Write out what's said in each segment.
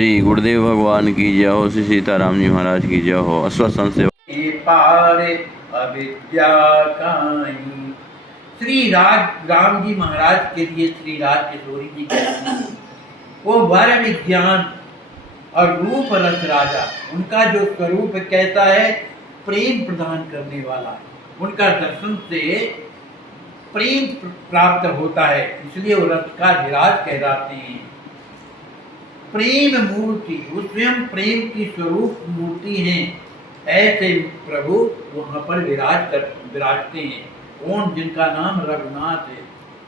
श्री गुरुदेव भगवान की जय हो। श्री सीताराम जी महाराज की जय हो। अश्वत्थ सेवा पार अविद्या काई। श्री राम जी महाराज के लिए श्री राज किशोरी जी कहते हैं वो वर विज्ञान और रूप रस राजा, उनका जो स्वरूप कहता है प्रेम प्रदान करने वाला, उनका दर्शन से प्रेम प्राप्त होता है, इसलिए वो रस का विराज कहलाते हैं। प्रेम मूर्ति, वो स्वयं प्रेम की स्वरूप मूर्ति हैं। ऐसे प्रभु वहां पर विराजते हैं। कौन? जिनका नाम रघुनाथ है,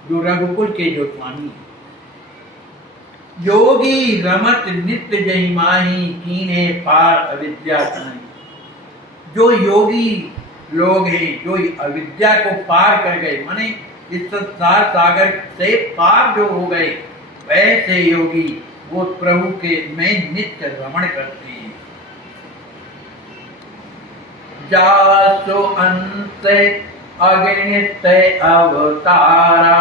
जो रघुकुल के जो स्वामी है। योगी रमत नित्य जय माही, कीने पार अविद्या काई। जो योगी लोग हैं, जो अविद्या को पार कर गए, माने इस संसार सागर से पार जो हो गए, वैसे योगी वो प्रभु के में नित्य रमण करते हैं। जासो अंत अगणित अवतारा,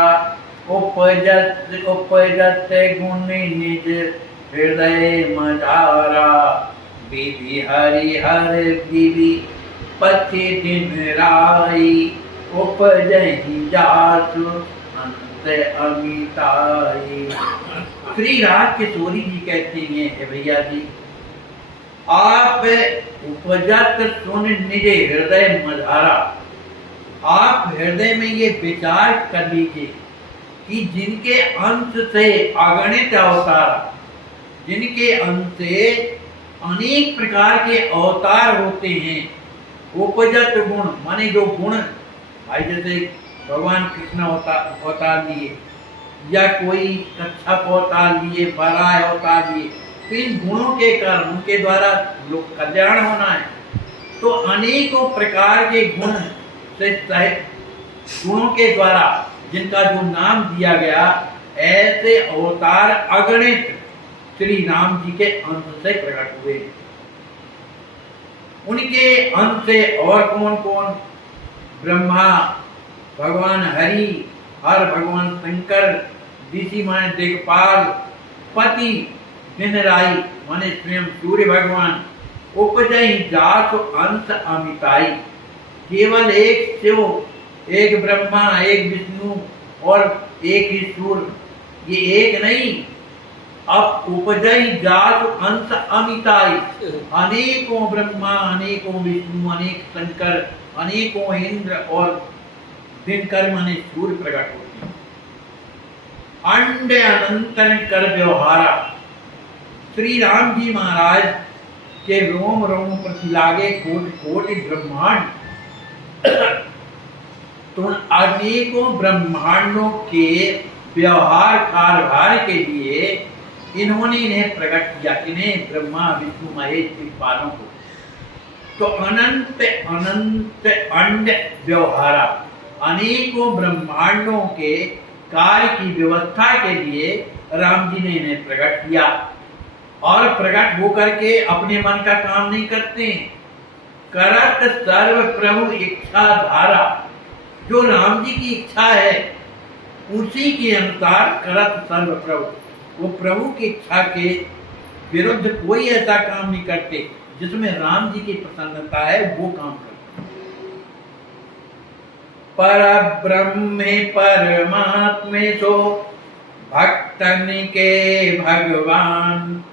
उपजत गुण निज हृदय मदारा। विधि हरि हर गिरि पति दिन राई, उपजहि जासु अंत अमिताई। श्री राज किशोरी जी कहते हैं, भैया जी आप उपजत सुन निज हृदय मधारा। आप हृदय में ये विचार कर लीजिए कि जिनके अंश से अगणित अवतार, जिनके अंश से अनेक प्रकार के अवतार होते हैं। उपजत गुण माने जो गुण, भाई जैसे भगवान कृष्ण अवतार लिए, या कोई कच्छप अवतार लिए, बराह अवतार लिए, तो इन गुणों के कारण उनके द्वारा लोक कल्याण होना है। तो अनेकों प्रकार के गुण से गुणों के द्वारा जिनका जो नाम दिया गया, ऐसे अवतार अगणित श्री राम जी के अंश से प्रकट हुए। उनके अंश से और कौन कौन? ब्रह्मा, भगवान हरि, हर भगवान शंकर, ऋषि माने दिक्पाल, पति दिन राई माने स्वयं सूर्य भगवान, उपजहि जासु अंश अमिताई। केवल एक शिव, एक ब्रह्मा, एक विष्णु और एक ही सूर्य, ये एक नहीं, अब उपजहि जासु अंश अमिताई। अनेकों ब्रह्मा, अनेकों विष्णु, अनेक शंकर, अनेकों इंद्र और दिनकर माने सूर्य प्रकट होते हैं। अंड अनंतन कर व्यवहारा। श्री राम जी महाराज के रोम रोम प्रति लागे कोटि कोटि ब्रह्मांड, तो अनेकों ब्रह्मांडों के व्यवहार कारभार के लिए इन्होंने इन्हें प्रकट किया। इन्हें ब्रह्मा विष्णु महेश दिक्पालों को। तो अनंत अनंत अंड व्यवहारा, अनेकों ब्रह्मांडों के कार्य की व्यवस्था के लिए राम जी ने इन्हें प्रकट किया। और प्रकट होकर के अपने मन का काम नहीं करते, करत सर्व प्रभु इच्छा धारा। जो राम जी की इच्छा है उसी के अनुसार करत सर्व प्रभु, वो प्रभु की इच्छा के विरुद्ध कोई ऐसा काम नहीं करते। जिसमें राम जी की प्रसन्नता है वो काम करते। पर ब्रह्मे परमात्मे सो भक्तन के भगवान,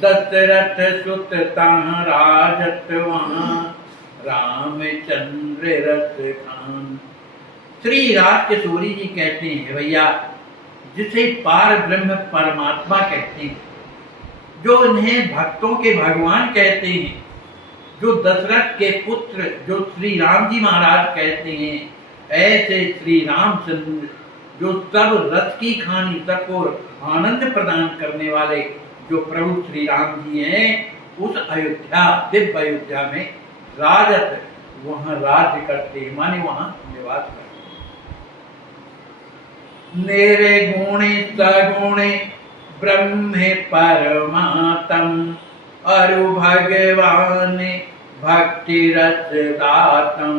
दशरथ सुत तां राजत वहां, रामचंद्र रस खान। श्री राज किशोरी जी कहते हैं, भैया जिसे पार ब्रह्म परमात्मा कहते हैं, जो इन्हें भक्तों के भगवान कहते हैं, जो दशरथ के पुत्र जो श्री राम जी महाराज कहते हैं, ऐसे श्री रामचंद्र जो सब रस की खानी, सबको आनंद प्रदान करने वाले जो प्रभु श्री राम जी हैं, उस अयोध्या दिव्य अयोध्या में राजत वहां राज्य करते हैं, माने वहां निवास करते। मेरे गुणे सगुणे ब्रह्मे परमात्म, अरु भगवान भक्ति रस दातम,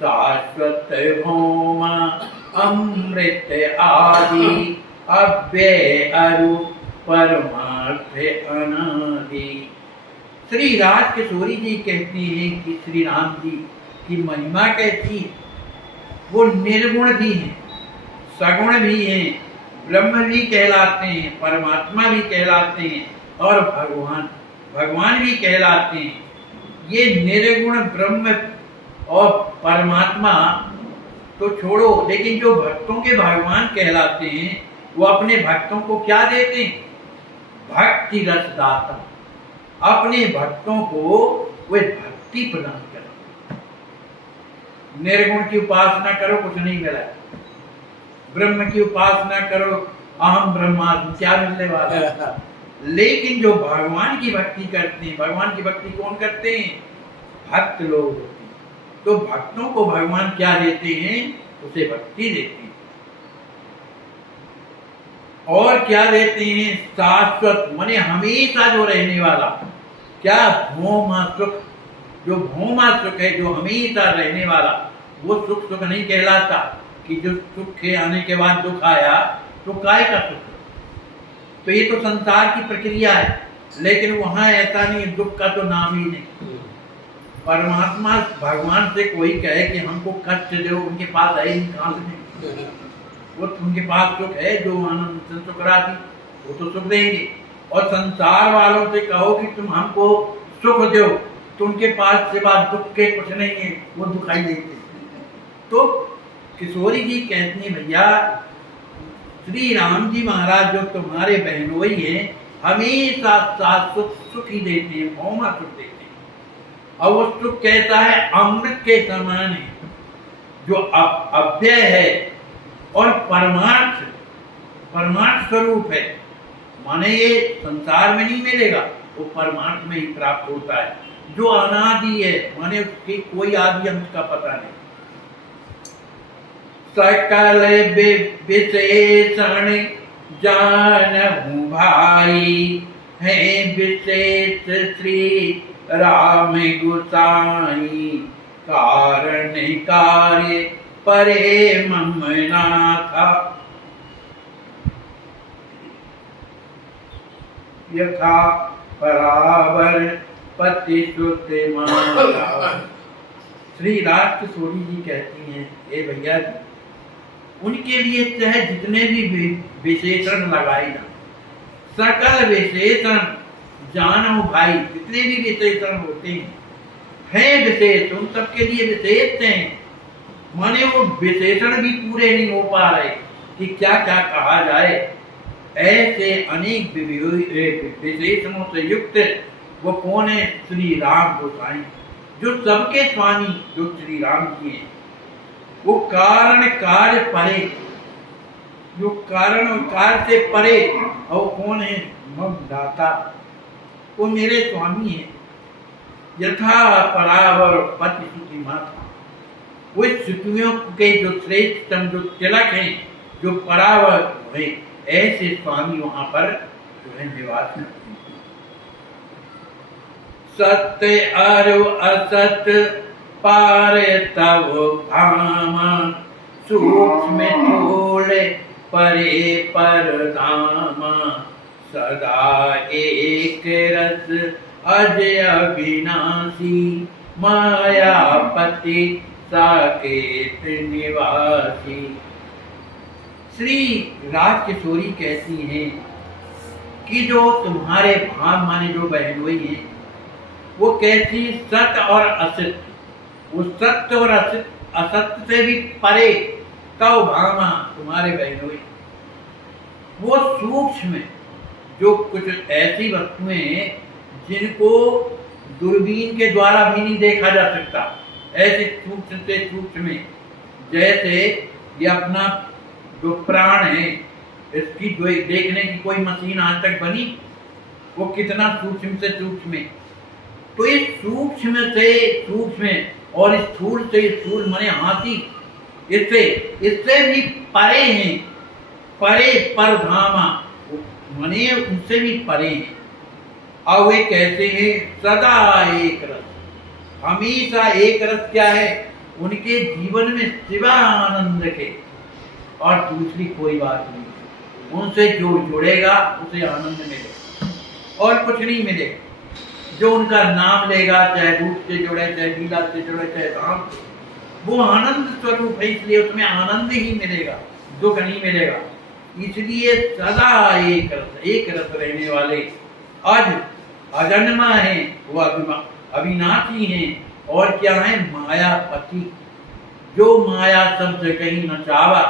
शाश्वत भौमा अमृत आदि, अव्यय अरु परमार्थ अनादि। श्री राज किशोरी जी कहती हैं कि श्री राम जी की महिमा कैसी है। वो निर्गुण भी हैं, सगुण भी हैं, ब्रह्म भी कहलाते हैं, परमात्मा भी कहलाते हैं और भगवान भी कहलाते हैं। ये निर्गुण ब्रह्म और परमात्मा तो छोड़ो, लेकिन जो भक्तों के भगवान कहलाते हैं वो अपने भक्तों को क्या देते हैं? भक्ति रस दाता। अपने भक्तों को वे भक्ति प्रदान करते। निर्गुण की उपासना करो, कुछ नहीं मिला। ब्रह्म की उपासना करो, अहम ब्रह्मास्मि, क्या मिलने वाला है? लेकिन जो भगवान की भक्ति करते हैं, भगवान की भक्ति कौन करते हैं? भक्त लोग होते हैं। तो भक्तों को भगवान क्या देते हैं? उसे भक्ति देते हैं। और क्या देते हैं? शाश्वत, माने हमेशा जो रहने वाला। क्या? भौमा सुख। जो भौमा सुख है, जो हमेशा रहने वाला, वो सुख सुख नहीं कहलाता कि जो सुख के आने के बाद दुख आया तो काय का सुख। तो ये तो संसार की प्रक्रिया है, लेकिन वहां ऐसा नहीं, दुख का तो नाम ही नहीं। परमात्मा भगवान से कोई कहे कि हमको कष्ट दो, उनके पास है ही कहां से नहीं। वो उनके पास सुख है, जो आनंद सुखराती, वो तो सुख देंगे। और संसार वालों से कहो कि तुम हमको सुख दो, तो उनके पास सिवा दुख के कुछ नहीं है, वो दुखाई देंगे। तो किशोरी जी कहती हैं, भैया श्री राम जी महाराज जो तुम्हारे बहनोई हैं, हमेशा शाश्वत सुख ही देते हैं, भौमा सुख देते हैं। और वो सुख कैसा है? अमृत के समान है, जो अव्यय है और परमार्थ स्वरूप है। माने ये संसार में नहीं मिलेगा, वो परमार्थ में ही प्राप्त होता है, जो अनादि है, माने उसके कोई आदि अंत का पता नहीं। सकल विशेषण जानहु भाई, है विशेष श्री राम गुसाई। कारण कार्य परे मम नाथा, यथा परावर पति सुत माता। श्री राज किशोरी जी कहती हैं, ए भैया जी, उनके लिए चाहे जितने भी विशेषण लगाए जाए, सकल विशेषण जानो भाई, जितने भी विशेषण होते हैं विशेष, उन सबके लिए विशेष हैं। माने वो विशेषण भी पूरे नहीं हो पा रहे कि क्या क्या कहा जाए। ऐसे अनेक विशेषणों से युक्त वो कौन है? श्री राम गोसाई, जो सबके स्वामी, जो श्री राम जी हैं। वो कारण कार्य परे, जो कारण और कार्य से परे, और कौन है? मम दाता, वो मेरे स्वामी है। यथा परावर पति सुति माता, वो स्थितियों के जो श्रेष्ठतम, जो तिलक हैं, जो परावर है, ऐसे स्वामी वहां पर जो है निवास करते हैं। सत्य अरु असत पार तव धामा, सूक्ष्म स्थूल परे परधामा। सदा एक रस अजय अविनाशी, मायापति साकेत निवासी। श्री राज किशोरी कहती हैं कि जो तुम्हारे भाव माने जो बहनोई हैं, वो कैसी? सत्य और असत्य। वो सत्य और असत्य से भी परे, तव भामा, तुम्हारे बहनोई। वो सूक्ष्म, जो कुछ ऐसी वस्तुएं जिनको दूरबीन के द्वारा भी नहीं देखा जा सकता, ऐसे सूक्ष्म से सूक्ष्म, जैसे ये अपना जो प्राण है, इसकी देखने की कोई मशीन आज तक बनी? वो कितना सूक्ष्म से सूक्ष्म है। तो ये सूक्ष्म से सूक्ष्म और स्थूल से स्थूल माने हाथी, इससे भी परे हैं। परे परधामा, माने उनसे भी परे हैं। और वे कहते हैं सदा एक रस, हमेशा एक रस। क्या है? उनके जीवन में सिवा आनंद के और दूसरी कोई बात नहीं। उनसे जो जुड़ेगा उसे आनंद मिलेगा और कुछ नहीं मिलेगा। जो उनका नाम लेगा, चाहे रूप से जुड़े, चाहे लीला से जुड़े, चाहे राम से, वो आनंद स्वरूप है, इसलिए उसमें आनंद ही मिलेगा, दुख नहीं मिलेगा। इसलिए सदा एक रस रहने वाले आज अजन्मा है, वो अविनाशी है। और क्या है? मायापति, जो माया सबसे कहीं न चावा,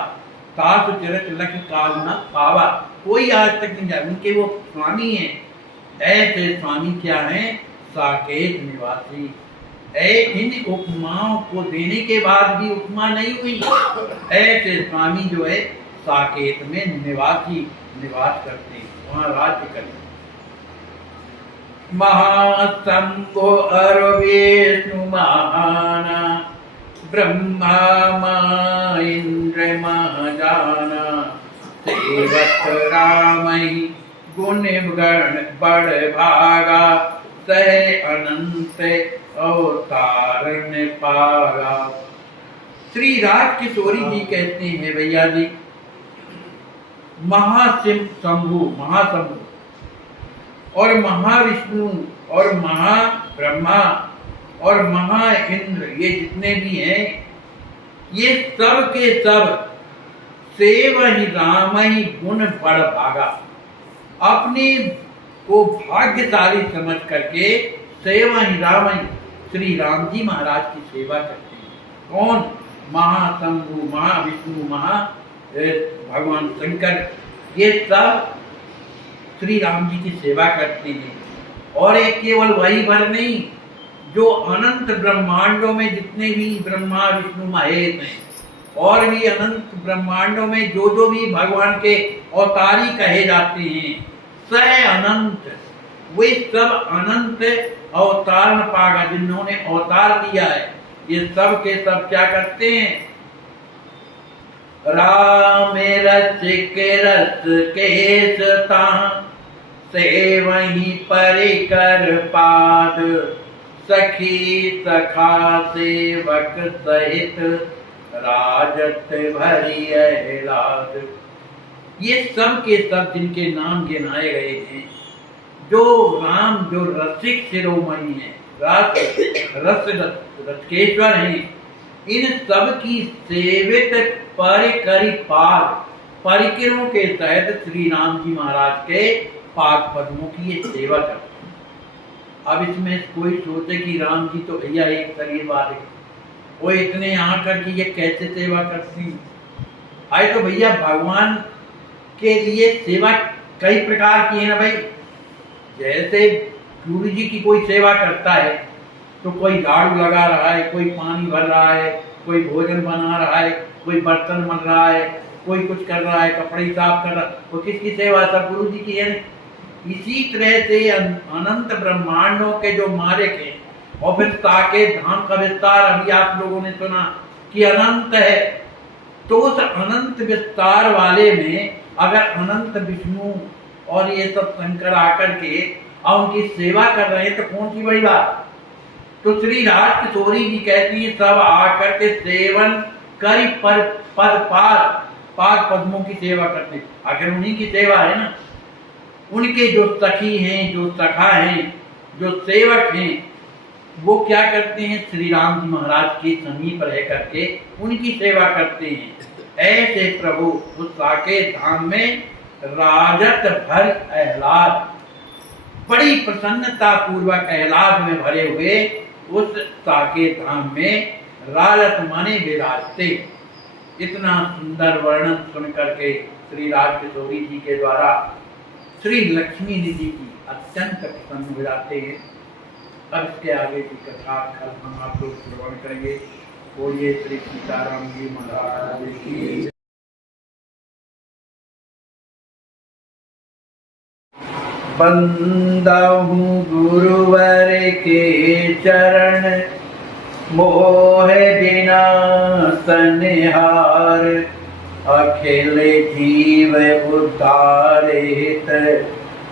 तासु चरत लख काल न पावा। कोई आज तक नहीं जाए, उनके वो स्वामी हैं। ऐसे स्वामी क्या हैं? साकेत निवासी। इन उपमाओं को देने के बाद भी उपमा नहीं हुई। ऐसे स्वामी जो है साकेत में निवास करते हैं, वहां राज्य करते हैं। महाशंभो अरविष्णु महाना, ब्रह्मा इंद्र महाजाना, सेवक रामई गुण गण बड़ भागा, सह अनंत अवतारण पागा। श्री राज किशोरी जी कहते हैं, भैया जी, महाशंभु और महाविष्णु और महाब्रह्मा और महाइंद्र, ये जितने भी हैं, ये सब के सब सेव ही राम ही गुण बड़ भागा। अपने को भाग्यशाली समझ करके सेवा ही राम ही श्री राम जी महाराज की सेवा करते हैं। कौन? महाशंभु, महाविष्णु, भगवान शंकर, ये सब श्री राम जी की सेवा करते हैं। और एक केवल वही भर नहीं, जो अनंत ब्रह्मांडों में जितने भी ब्रह्मा विष्णु महेश हैं, और भी अनंत ब्रह्मांडों में जो भी भगवान के अवतारी कहे जाते हैं, सह अनंत, वे सब अनंत अवतार पागा, जिन्होंने अवतार लिया है, ये सब के सब क्या करते हैं? राम रस के रस केसता, से वही परिकर पाद, सखी सखा सेवक सहित, राजत भरी अहलाद। ये सब के सब जिनके नाम गिनाए गए हैं, जो राम जो रसिक शिरोमणि है, रसकेश्वर हैं, इन सब की सेवित परिकरी पाद, परिकरों के तहत श्री राम जी महाराज के पाद पद्मों की ये सेवा करते हैं। अब इसमें कोई सोचे कि राम जी तो भैया एक शरीर वाले, वो इतने यहाँ करके ये कैसे सेवा करती हैं? आए तो भैया भगवान के लिए सेवा कई प्रकार की है ना भाई। जैसे गुरु जी की कोई सेवा करता है तो कोई झाड़ू लगा रहा है, कोई पानी भर रहा है, कोई भोजन बना रहा है, कोई बर्तन बन रहा है, कोई कुछ कर रहा है, कपड़े साफ कर रहा है, वो किसकी सेवा? सब गुरु जी की है। इसी तरह से अनंत ब्रह्मांडों के जो मालिक हैं, और फिर साकेत धाम का विस्तार अभी आप लोगों ने सुना कि अनंत है, तो उस अनंत विस्तार वाले में अगर अनंत विष्णु और ये सब शंकर आकर के और उनकी सेवा कर रहे हैं, तो कौन सी बड़ी बात? तो श्री राज किशोरी जी कहती है, सब आकर के सेवन करी पर पद पाद पद्मों की सेवा करते। आखिर उन्हीं की सेवा है ना। उनके जो सखी हैं, जो सखा हैं, जो सेवक हैं, वो क्या करते हैं? श्री राम जी महाराज के समीप रह करके उनकी सेवा करते हैं। ऐसे प्रभु उस साकेत धाम में राजत भर अहलाद, बड़ी प्रसन्नता पूर्वक अहलाद में भरे हुए उस साकेत धाम में राजत माने विराजते। इतना सुंदर वर्णन सुन करके श्री राज किशोरी जी के द्वारा श्री लक्ष्मी जी की अत्यंत प्रसन्न हो जाते हैं। अब इसके आगे की कथा कल हम आप लोग श्रवण करेंगे। बोलिए श्री सीताराम जी महाराज की। बंदहु गुरुवर के चरण, मोह बिना सनिहार, अखिल जीव उद्धारित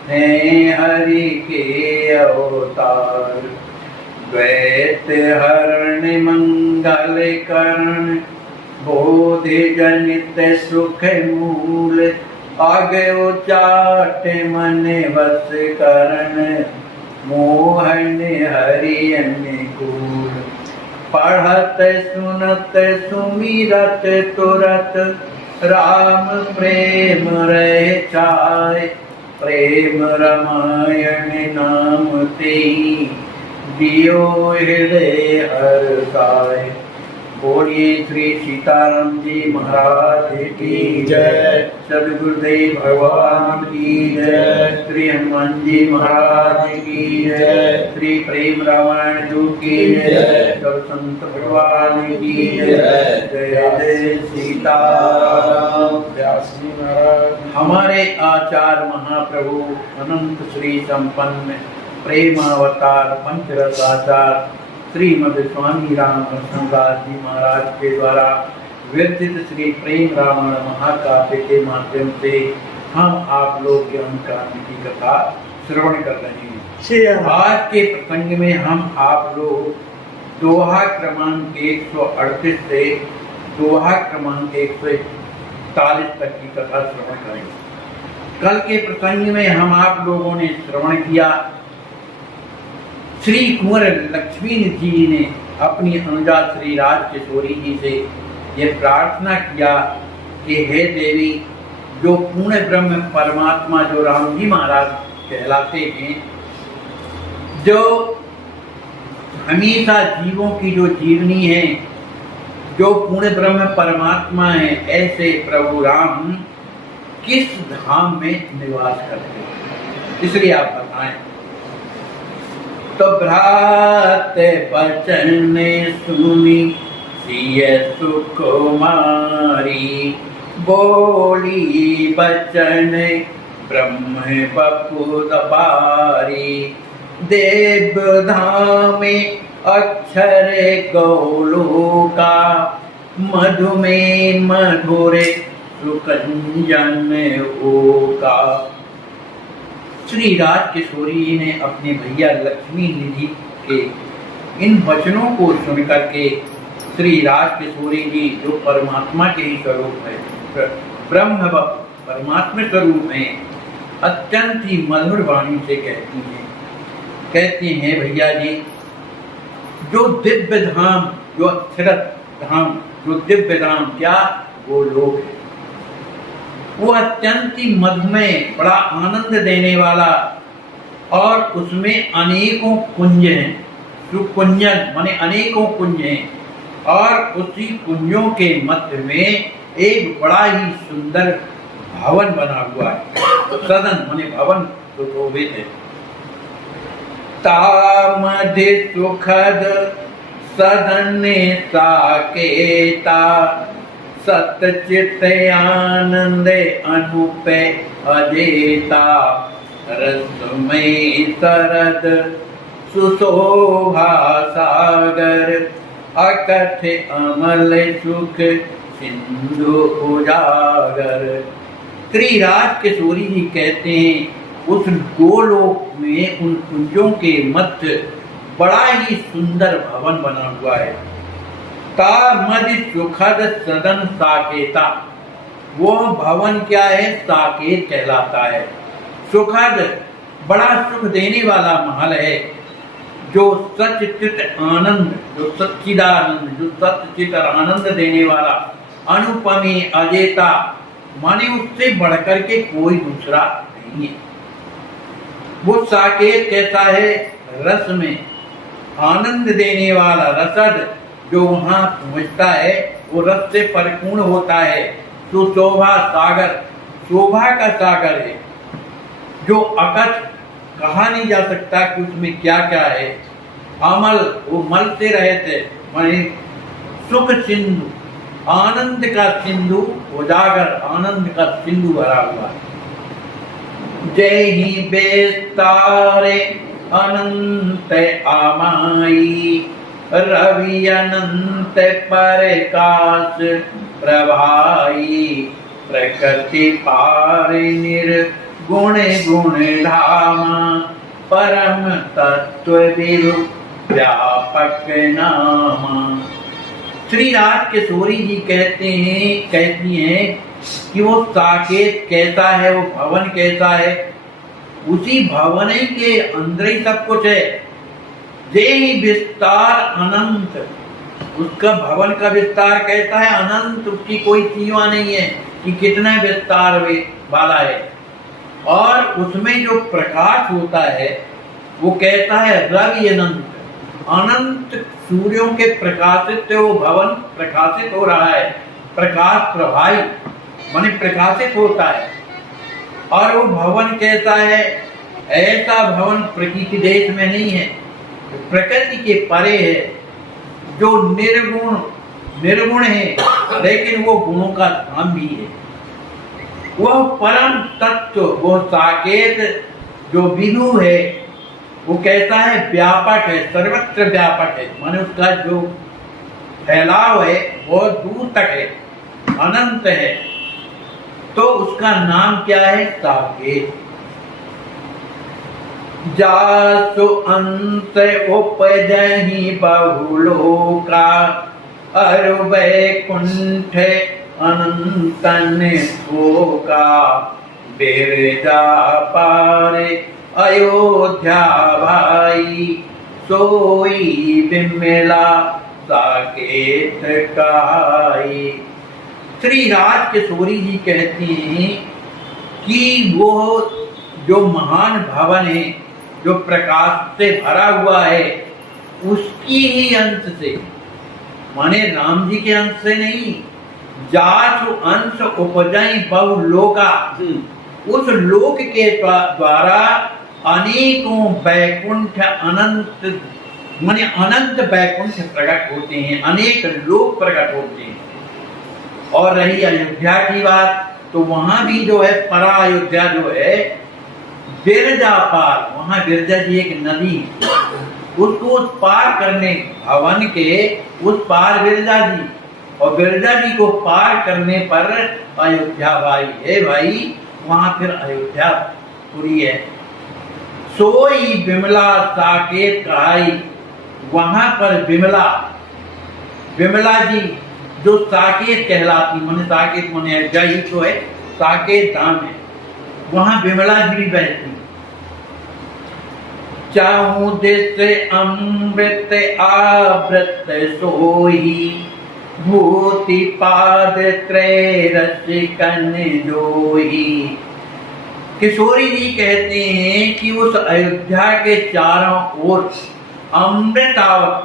हैं हरि के अवतार। द्वैत हरण मंगल करण, बोध जनित सुख मूल, आगयो चाट मन बस करण मोहन हरि अनुकूल पढ़त सुनत सुमिरत तुरत राम प्रेम रह चाय प्रेम रामायण नाम ते दियो हृदय हर्षाय। बोलिए श्री सीताराम जी महाराज की जय, सदगुरुदेव भगवान की जय, श्री हनुमान जी महाराज की जय, श्री प्रेम रामायण जी की जय, सब संत भगवान की जय। जय जय सीताराम। व्यास जी महाराज। हमारे आचार्य महाप्रभु अनंत श्री संपन्न प्रेमावतार पंचरस आचार्य श्रीमद स्वामी राम कृष्णदास जी महाराज के द्वारा विरचित श्री प्रेम रामायण महाकाव्य के माध्यम से हम आप लोग ज्ञान क्रांति की कथा श्रवण कर रहे हैं। आज के प्रसंग में हम आप लोग दोहा क्रमांक 138 से दोहा क्रमांक 141 तक की कथा श्रवण करेंगे। कल के प्रसंग में हम आप लोगों ने श्रवण किया श्री कुंवर लक्ष्मी जी ने अपनी अनुजा श्री राजकिशोरी जी से यह प्रार्थना किया कि हे देवी, जो पूर्ण ब्रह्म परमात्मा जो राम जी महाराज कहलाते हैं, जो हमेशा जीवों की जो जीवनी है, जो पूर्ण ब्रह्म परमात्मा है, ऐसे प्रभु राम किस धाम में निवास करते हैं, इसलिए आप बताएं। तो भ्रात बचन सुनी सिय सुकुमारी बोली बचन ब्रह्म बपुद बारी देव धामे अक्षर गौलोका मधु में मधुरे सुकंजन ओका। श्री राजकिशोरी जी ने अपने भैया लक्ष्मी निधि के इन वचनों को सुनकर के श्री राजकिशोरी जी जो परमात्मा के ही स्वरूप है, ब्रह्म परमात्मा स्वरूप है, अत्यंत ही मधुर वाणी से कहती हैं भैया जी, जो दिव्य धाम, जो अक्षरत धाम, जो दिव्य धाम क्या वो लोग है, वो अत्यंत ही मधुमय, बड़ा आनंद देने वाला, और उसमें अनेकों कुंज हैं, सुकुंजन माने अनेकों कुंज हैं, और उसी कुंजों के मध्य में एक बड़ा ही सुंदर भवन बना हुआ है। सदन माने भवन सुशोभित है। तामधि सुखद सदन साकेता सतचित आनंद अनुपे अजेता रसमय सरद सुशोभा सागर अकथ अमल सुख सिंधु उजागर। श्री राजकिशोरी जी कहते हैं उस गोलोक में उन कुंजों के मध्य बड़ा ही सुंदर भवन बना हुआ है। तामधि सुखद सदन साकेता, वो भवन क्या है, साकेत कहलाता है। सुखद बड़ा सुख देने वाला महल है, जो सच्चित आनंद, जो सच्चिदानंद, जो सच्चित आनंद देने वाला, अनुपमी अजेता माने उससे बढ़कर के कोई दूसरा नहीं है। वो साकेत कैसा है, रस में आनंद देने वाला, रसद जो वहां पहुंचता है वो रस से परिपूर्ण होता है। सुशोभा सागर, शोभा का सागर है, जो अकथ कहा नहीं जा सकता कि उसमें क्या क्या है। अमल, वो मल से रहते माने सुख सिंधु, आनंद का सिंधु, उजागर आनंद का सिंधु भरा हुआ। जय ही बेस्तारे अनंत आमाई रवि अनंत प्रकाश प्रभाई प्रकृति पार निर्गुण गुण धामा परम तत्व विरु व्यापक नामा। श्री राजकिशोरी जी कहती हैं कि वो साकेत कैसा है, वो भवन कैसा है, उसी भवन ही के अंदर ही सब कुछ है। जेहि विस्तार अनंत, उसका भवन का विस्तार कैसा है, अनंत, उसकी कोई सीमा नहीं है कि कितना विस्तार वाला है। और उसमें जो प्रकाश होता है वो कहता है रवि अनंत, अनंत सूर्यों के प्रकाशित से वो भवन प्रकाशित हो रहा है, प्रकाश प्रभाई माने प्रकाशित होता है। और वो भवन कैसा है, ऐसा भवन प्रकृति देश में नहीं है, प्रकृति के परे है, जो निर्गुण है, लेकिन वो गुणों का धाम भी है। वह परम तत्व, वो साकेत जो विभु है, वो कहता है व्यापक है, सर्वत्र व्यापक है, माने उसका जो फैलाव है बहुत दूर तक है, अनंत है। तो उसका नाम क्या है, साकेत। जासु अंत उपजहि बहुलोका, अरु वैकुंठ अनंतन होका, बिरजा पारे अयोध्या भाई, सोई बिमला साकेत कहाई। श्री राज किशोरी जी कहती हैं कि वो जो महान भवन है, जो प्रकाश से भरा हुआ है, उसकी ही अंश से, माने राम जी के अंश से नहीं, जासु अंश उपजई बहु लोका, उस लोक के द्वारा अनेकों वैकुंठ अनंत, माने अनंत वैकुंठ प्रकट होते हैं, अनेक लोक प्रकट होते हैं। और रही अयोध्या की बात, तो वहां भी जो है परा अयोध्या जो है, बिरजा पार, वहां बिरजा जी एक नदी, उसको उस पार करने, भवन के उस पार बिरजा जी, और बिरजा जी को पार करने पर अयोध्या भाई है, भाई वहां फिर अयोध्या पूरी है। सोई बिमला साकेत कहाई, वहां पर विमला जी जो साकेत कहलाती, माने साकेत माने अयोध्या ही तो है, साकेत धाम है, वहां विमला जी भी बहती। चाहूं दिस अमृत आवृत सोई, भूति पाद त्रय रसिकन जोही। किशोरी जी कहते हैं कि उस अयोध्या के चारों ओर अमृतावत,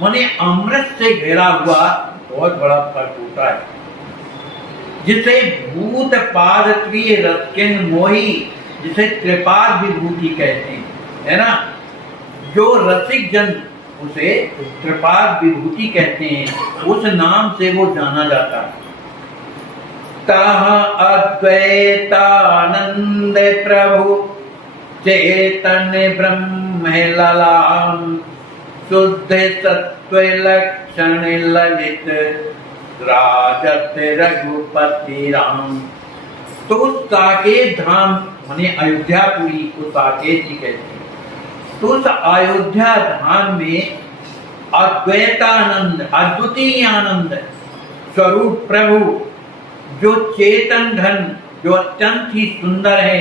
माने अमृत से घिरा हुआ बहुत बड़ा पर्वत होता है, जिसे भूत पाद त्रिय रसिकन मोही, जिसे त्रिपाद विभूति कहते हैं, है ना। जो रसिक जन उसे त्रिपाद विभूति कहते हैं, उस नाम से वो जाना जाता है। तहाँ अद्वैतानंद प्रभु चेतन ब्रह्म ललाम, शुद्ध सत्व लक्षण ललित राजत रघुपति राम। तो उस साकेत धाम माने अयोध्यापुरी को साकेत जी कहते हैं। तो उस अयोध्या धाम में अद्वैतानंद, अद्वितीय आनंद स्वरूप प्रभु, जो चेतन धन, जो अत्यंत ही सुंदर है,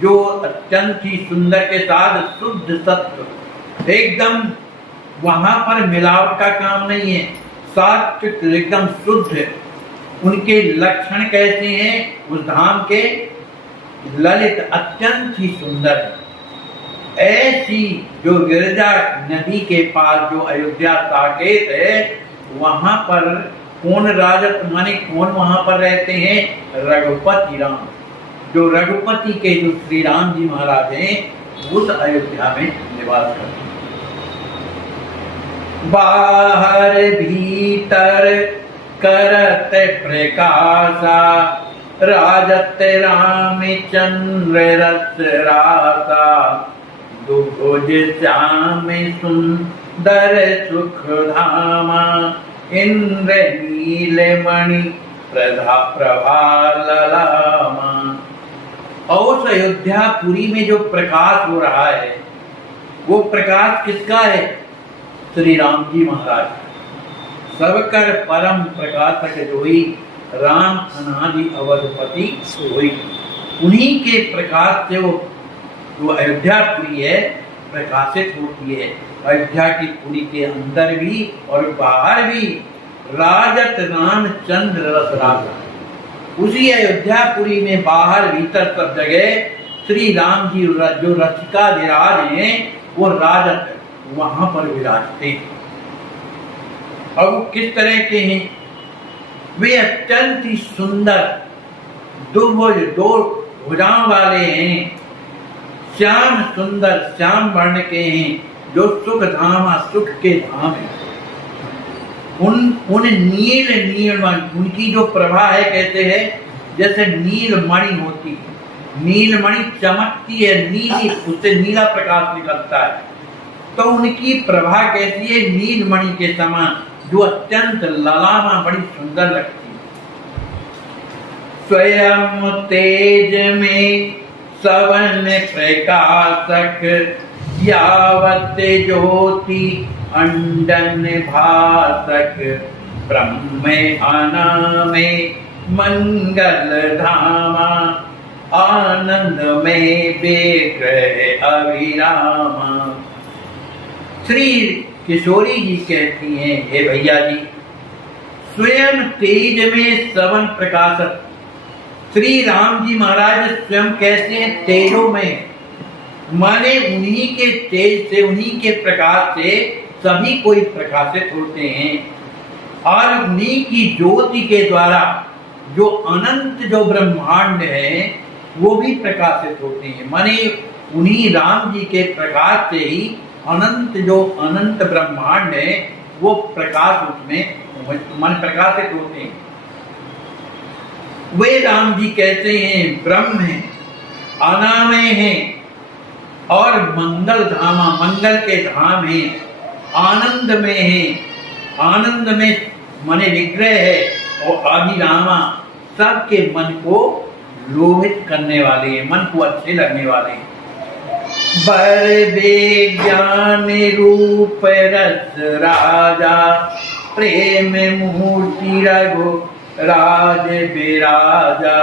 जो अत्यंत ही सुंदर के साथ शुद्ध सत्व, एकदम वहां पर मिलावट का काम नहीं है, सात्विक एकदम शुद्ध। उनके लक्षण कैसे हैं उस धाम के, ललित अत्यंत ही सुंदर है। ऐसी जो गिरजा नदी के पास जो अयोध्या साकेत है, वहां पर कौन राजत, माने कौन वहां पर रहते हैं, रघुपति राम। जो रघुपति के जो श्री राम जी महाराज हैं, उस अयोध्या में निवास करते हैं। बाहर भीतर करत प्रकाशा, राजत रामचंद्र रस रासा, दुभुज श्याम सुंदर सुख धामा, इंद्र नीलमणि प्रभा ललामा। और अयोध्यापुरी में जो प्रकाश हो रहा है, वो प्रकाश किसका है, श्री राम जी महाराज। सबकर परम प्रकाशक जो ही राम अनादि अवधपति सोई। उन्हीं के प्रकाश से वो जो अयोध्यापुरी है प्रकाशित होती है। अयोध्या की पुरी के अंदर भी और बाहर भी राजत राम चंद्र रस राजा। उसी अयोध्यापुरी में बाहर भीतर सब जगह श्री राम जी जो रसिका विराज हैं वो राजत वहां पर विराजते हैं। और वो किस तरह के हैं? वे अत्यंत ही सुंदर दुर्भुज दो भुजाओं वाले हैं, श्याम सुंदर श्याम वर्ण के हैं, जो सुख धाम सुख के धाम है। उन नील उनकी जो प्रभा है कहते हैं जैसे नील मणि होती है, नील मणि चमकती है, नीली उससे नीला प्रकाश निकलता है। तो उनकी प्रभा कैसी है? नील मणि के समान, जो अत्यंत ललामा बड़ी सुंदर लगती है। स्वयं तेज में सवन प्रकाशक, यावत ज्योति अंडन भासक, ब्रह्म अनामे मंगल धामा, आनंद में बेग्रह अविरामा। श्री किशोरी जी कहती हैं, हे भैया जी, स्वयं तेज में सवन प्रकाशक। श्री राम जी महाराज स्वयं कैसे हैं? तेजो में, माने उन्हीं के तेज से, उन्हीं के प्रकाश से सभी कोई प्रकाशित होते हैं। और उन्हीं की ज्योति के द्वारा जो अनंत जो ब्रह्मांड है वो भी प्रकाशित होते हैं। माने उन्हीं राम जी के प्रकाश से ही अनंत जो अनंत ब्रह्मांड है वो प्रकाश उसमें मन प्रकाशित होते हैं। वे राम जी कहते हैं ब्रह्म है, अनामय है और मंगल धामा, मंगल के धाम है, आनंद में है, आनंद में मने विग्रह है और अभिरामा, सबके मन को लोभित करने वाले हैं, मन को अच्छे लगने वाले हैं। बर ज्ञान रूप रस राजा, प्रेम मूर्ति रघु राज विराजा,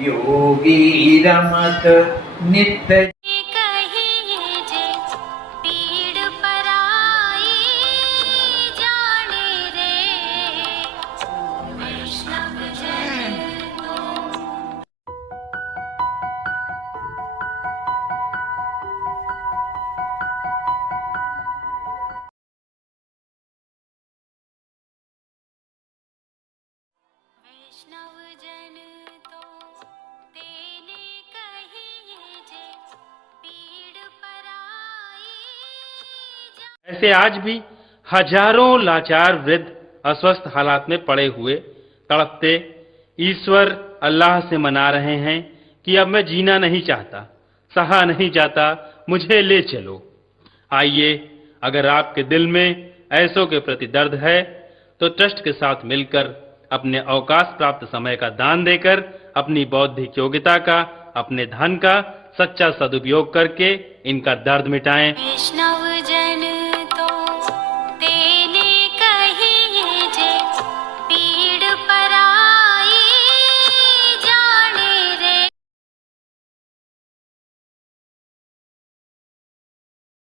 योगी रमत नित्य ऐसे आज भी हजारों लाचार वृद्ध अस्वस्थ हालात में पड़े हुए तड़पते ईश्वर अल्लाह से मना रहे हैं कि अब मैं जीना नहीं चाहता, सहा नहीं जाता, मुझे ले चलो। आइए, अगर आपके दिल में ऐसों के प्रति दर्द है तो ट्रस्ट के साथ मिलकर अपने अवकाश प्राप्त समय का दान देकर अपनी बौद्धिक योग्यता का, अपने धन का सच्चा सदुपयोग करके इनका दर्द मिटाएं। वैष्णव जन